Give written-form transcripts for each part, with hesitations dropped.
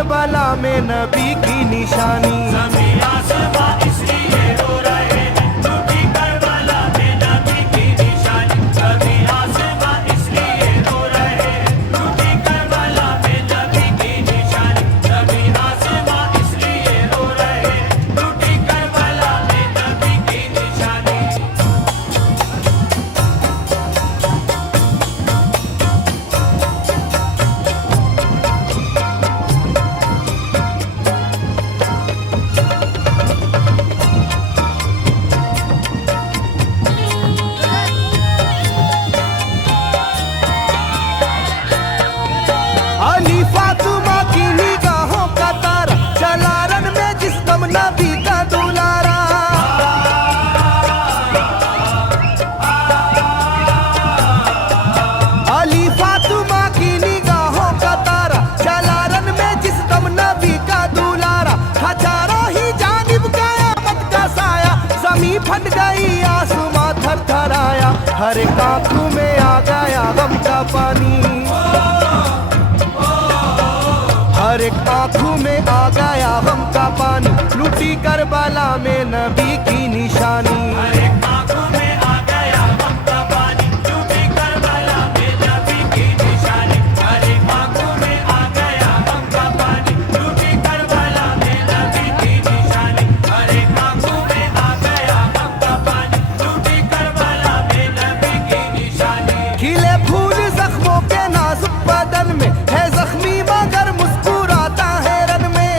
Karbala में नबी की निशानी। ज़मीं आसमां इसलिए रो रहे हैं, टूटी करबला में नबी की निशानी। ज़मीं आसमां इसलिए रो रहे हैं, टूटी करबला में नबी की निशानी। ज़मीं आसमां इसलिए रो रहे हैं, टूटी करबला में नबी की निशानी। अली फातिमा की निगाहों का तारा, चला रन में जिस्म नबी का दुलारा। अली फातिमा की निगाहों का तारा, चला रन में जिस्म नबी का दुलारा। हजारों ही जानिब कयामत का साया, जमीन फट गई आसमां थरथराया। हर एक आंखों में आ गया गम का पानी, हर एक आंखों में आ गया गम का पानी। लूटी करबला में नबी की निशानी। हर एक आंखों में आ गया गम का पानी, टूटी करबला में नबी की निशानी। हर एक आंखों में आ गया गम का पानी, टूटी करबला में नबी की निशानी। हर एक आंखों में आ गया गम का पानी, टूटी करबला में नबी की निशानी। खिले फूल जख्मों के नाजुक बदन में, है जख्मी मगर मुस्कुराता है रन में।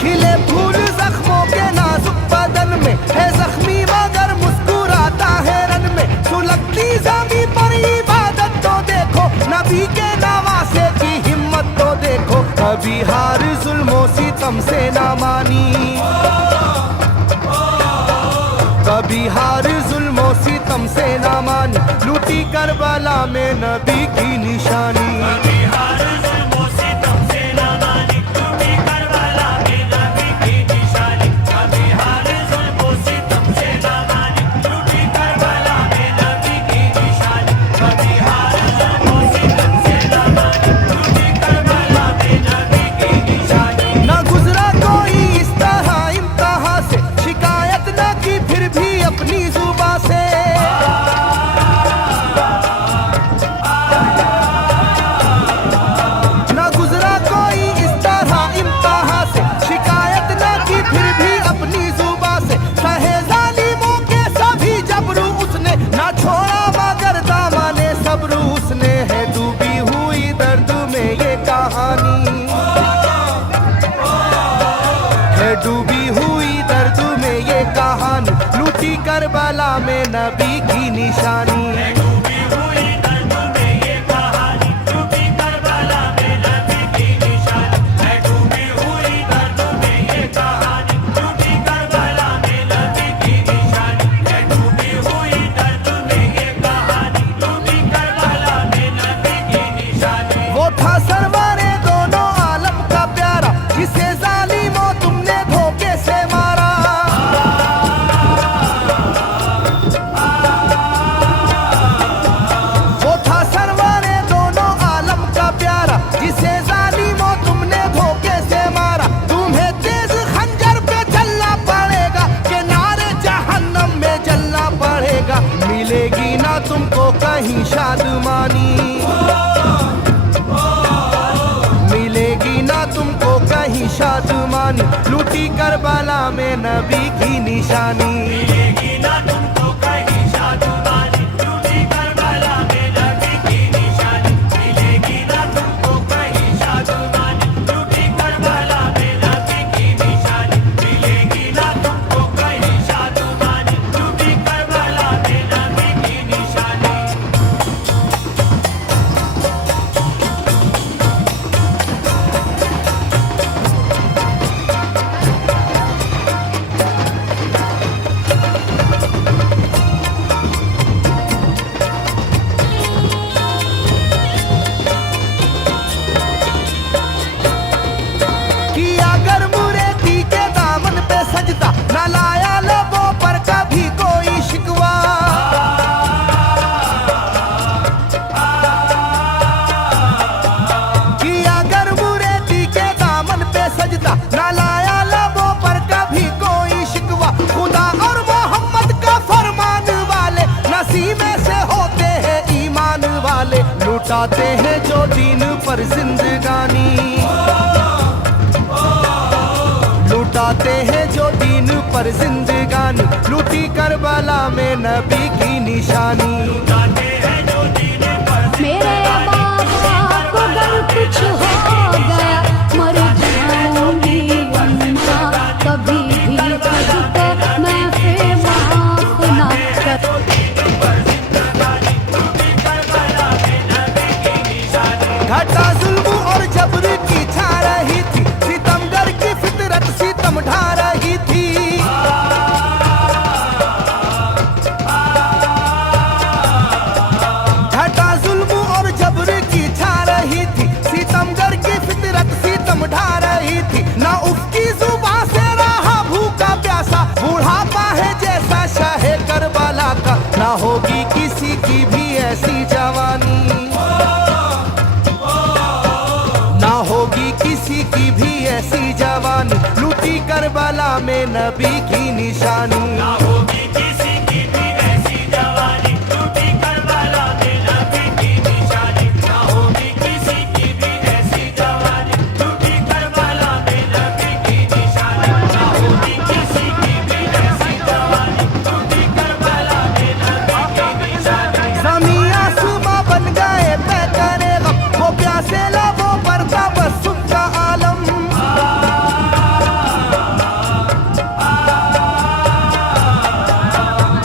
खिले फूल जख्मों के नाजुक बदन में, है जख्मी मगर मुस्कुराता है रन में। सुलगती ज़मीं पर इबादत तो देखो, नबी के नवासे की हिम्मत तो देखो। कभी हार जुल्मों सितम से ना मानी, कभी हार जुल्मों सितम से ना मानी। लूटी करबला में नबी की निशानी। कभी हार जुल्मों सितम से ना मानी, टूटी करबला में नबी की निशानी। कभी हार जुल्मों सितम से ना मानी, टूटी करबला में नबी की निशानी। कभी हार जुल्मों सितम से ना मानी, टूटी करबला में नबी की निशानी। न गुजरा कोई इस तरह इम्तिहान से, शिकायत न की फिर भी अपनी जुबा से। न गुजरा कोई इस तरह इम्तिहान से, शिकायत न की फिर भी अपनी जुबा से। सहे जालिमों के सभी जबरू उसने, न छोड़ा मगर दामने सब्र उसने। है डूबी हुई दर्द में ये कहानी, है डूबी हुई दर्द में ये कहानी। लूटी करबला में नबी की निशानी। डूबी हुई दर्द में ये कहानी, टूटी करबला में नबी की निशानी। है डूबी हुई दर्द में ये कहानी, टूटी करबला में नबी की निशानी। है डूबी हुई दर्द में ये कहानी, टूटी करबला में नबी की निशानी। वो था सरवरे दोनों आलम का प्यारा, जिसे जालिमों तुमने धोखे से मारा। वो था सरवरे दोनों आलम का प्यारा, जिसे जालिमों तुमने धोखे से मारा। तुम्हें तेज खंजर पे चलना पड़ेगा, के नारे जहन्नम में जलना पड़ेगा। मिलेगी ना तुमको कहीं शादमानी, मिलेगी ना तुमको कहीं शादमानी। लूटी करबला में नबी की निशानी। मिलेगी ना तुमको कहीं शादमानी, टूटी करबला में नबी की निशानी। मिलेगी ना तुमको कहीं शादमानी, टूटी करबला में नबी की निशानी। मिलेगी ना तुमको कहीं शादमानी, टूटी करबला में नबी की निशानी। पसीने से होते हैं ईमान वाले, लुटाते हैं जो दीन पर जिंदगानी, लुटाते हैं जो दीन पर जिंदगानी, लूटी करबला में नबी की निशानी। लुटाते हैं जो दीन पर मेरे बाबा को अगर कुछ हो गया मर जाऊंगी वरना कभी भी तुझको मैं फिर माफ ना कर। घटा जुल्म और जबर की छा रही थी, सितमगर की फितरत सितम ढा रही थी। घटा जुल्म और जबर की छा रही थी, सितमगर की फितरत सितम ढा रही थी। ना उसकी जुबान से रहा भूखा प्यासा, बुढ़ापा है जैसा शाहे करबला का, ना होगी किसी की भी ऐसी जवानी, ना होगी किसी की भी ऐसी जवानी, लूटी करबला में नबी की निशानी। ना होगी किसी की भी ऐसी जवानी, लूटी करबला में नबी की निशानी। ना होगी किसी की भी ऐसी जवानी, लूटी करबला में नबी की निशानी। ना होगी किसी की भी ऐसी जवानी, लूटी करबला में नबी की निशानी। ज़मीं आसमां बन गए तय करे गम, वो प्यासे लबों पर था बस उनका आलम।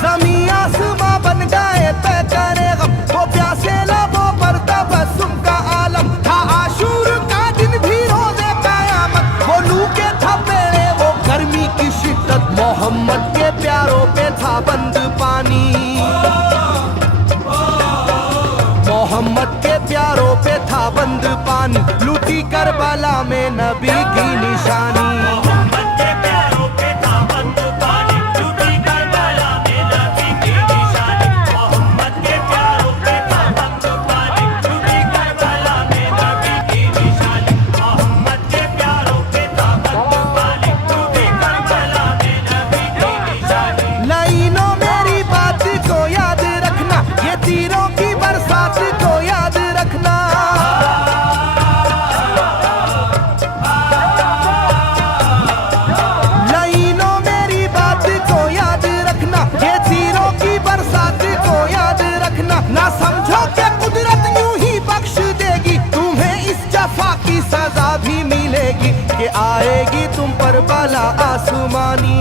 ज़मीं आसमां बन गए तय करे गम, वो प्यासे लबों पर था बस उनका आलम। था आशूर का दिन भी रोज़े क़यामत, वो लू के थपेड़े वो गर्मी की शिद्दत, मोहम्मद के प्यारों पे था बंद पानी, मोहम्मद के प्यारों पे था बंद पानी, लूटी करबला में नबी की निशानी। मोहम्मद के प्यारों पे था बंद पानी, लूटी करबला में नबी की निशानी। मोहम्मद के प्यारों पे था बंद पानी, लूटी करबला में नबी की निशानी। मोहम्मद के प्यारों पे था बंद पानी, लूटी करबला में नबी की निशानी। लाइनों मेरी बात को याद रखना, ये तीरों की बरसात को याद रखना। लाइनों मेरी बात को याद रखना, ये तीरों की बरसात को याद रखना। ना समझो कि कुदरत यूं ही बख्श देगी, तुम्हें इस जफा की सजा भी मिलेगी, कि आएगी तुम पर बला आसमानी,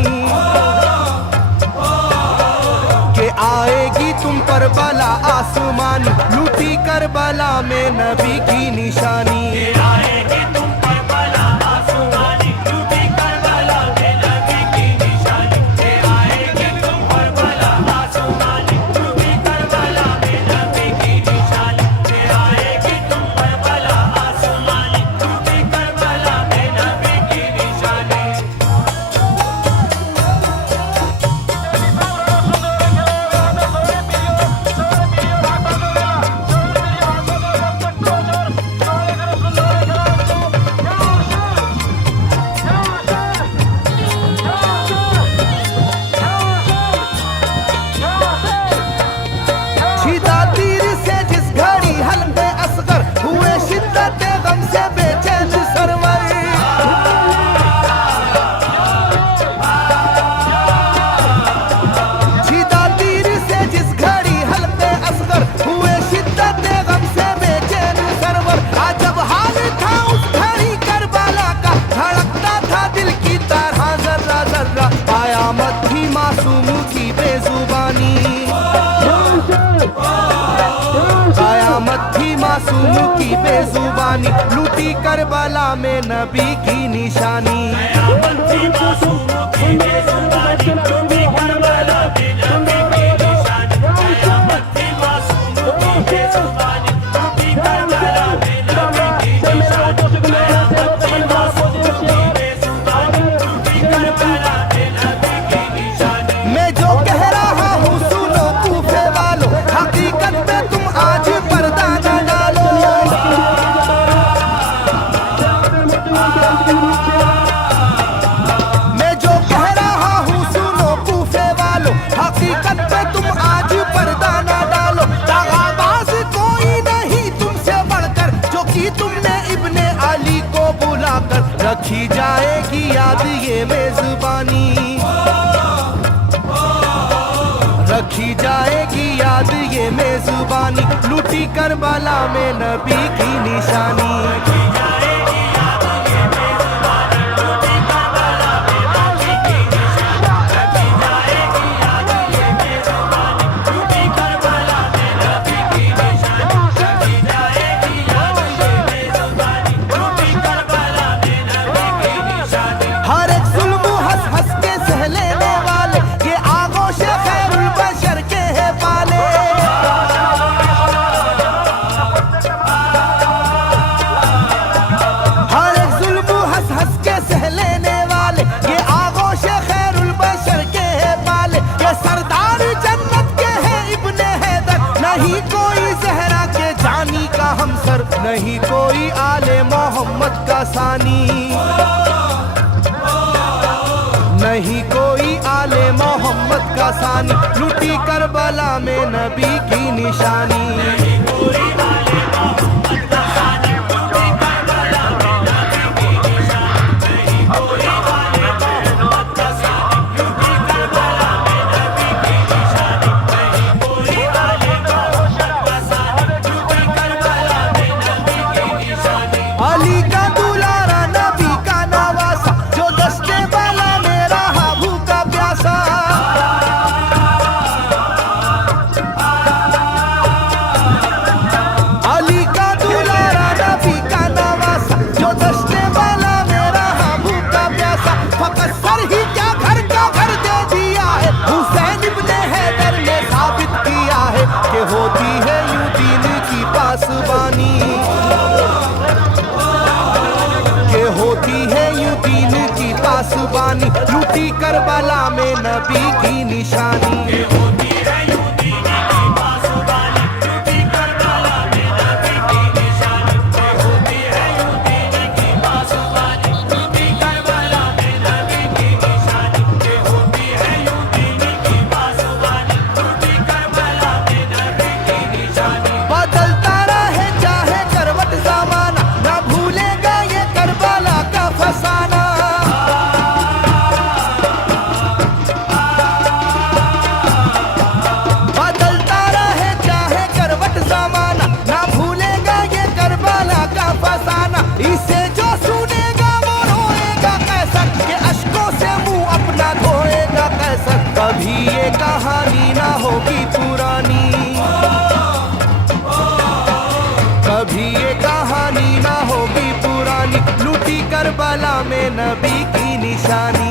के आएगी तुम पर बला आसमानी, लूटी करबला में नबी की निशानी। आएगी तुम पर बला आसमानी, लूटी करबला में नबी की निशानी। आएगी तुम पर बला आसमानी, लूटी करबला में नबी की निशानी। आएगी तुम पर बला आसमानी, लूटी करबला में नबी की निशानी। छिदा तीर से जिस घड़ी हल्के असगर हुए, शिद्दत गम से बेचैन सरवर। छिदा तीर से जिस घड़ी हल्के असगर हुए, शिद्दत गम से बेचैन सरवर। आज जब हाल था उस घड़ी करबला का, धड़कता था दिल की तरह जर्रा जर्रा, कयामत थी मासूम की बेजुबानी, कयामत थी मासूम की बेजुबानी, लूटी करबला में नबी की निशानी। कयामत थी मासूम की बेजुबानी, लूटी करबला में नबी की निशानी। कयामत थी मासूम की बेजुबानी, लूटी करबला में नबी की निशानी। कयामत थी मासूम की बेजुबानी, लूटी करबला में नबी की निशानी। मैं जो कह रहा हूँ सुनो कूफे वालों, हकीकत पे तुम आज पर्दा न डालो। मैं जो कह रहा हूँ सुनो कूफे वालों, हकीकत पे जाएगी याद ये मेजुबानी, लूटी करबला में नबी की निशानी। हर एक जुल्म हंस हंस के सह लेने वाले, ये आगोश खैरुल बशर के है पाले। हर एक जुल्म हंस हंस के सह लेने वाले, ये आगोश खैरुल बशर के है पाले। ये सरदार जन्नत के है इब्ने हैदर, नहीं कोई जहरा के जानी का हमसर, नहीं कोई आले मोहम्मद का सानी, नहीं कोई आले मोहम्मद का सानी, लूटी करबला में नबी की निशानी। अली का दुलारा नबी का नवासा, जो दस्ते वाला में रहा भूखा प्यासा। अली का दुलारा नबी का नवासा, जो दस्ते वाला में रहा भूखा प्यासा। फकत सर ही क्या घर का घर दे दिया है, हुसैन इब्ने हैदर ने साबित किया है कि होती है यूं दीन की पासबानी, के होती है यूं दीन की पासबानी, लूटी करबला में नबी की निशानी। बदलता रहे चाहे करवट जमाना, ना भूलेगा ये करबला का फसाना। बदलता रहे चाहे करवट जमाना, ना भूलेगा ये करबला का फसाना। इसे जो सुनेगा वो रोएगा कैसर, के अश्कों से मुंह अपना धोएगा कैसर। कभी ये कहानी ना होगी पुरानी, कभी ये कहानी ना होगी पुरानी, लूटी करबला में नबी की निशानी।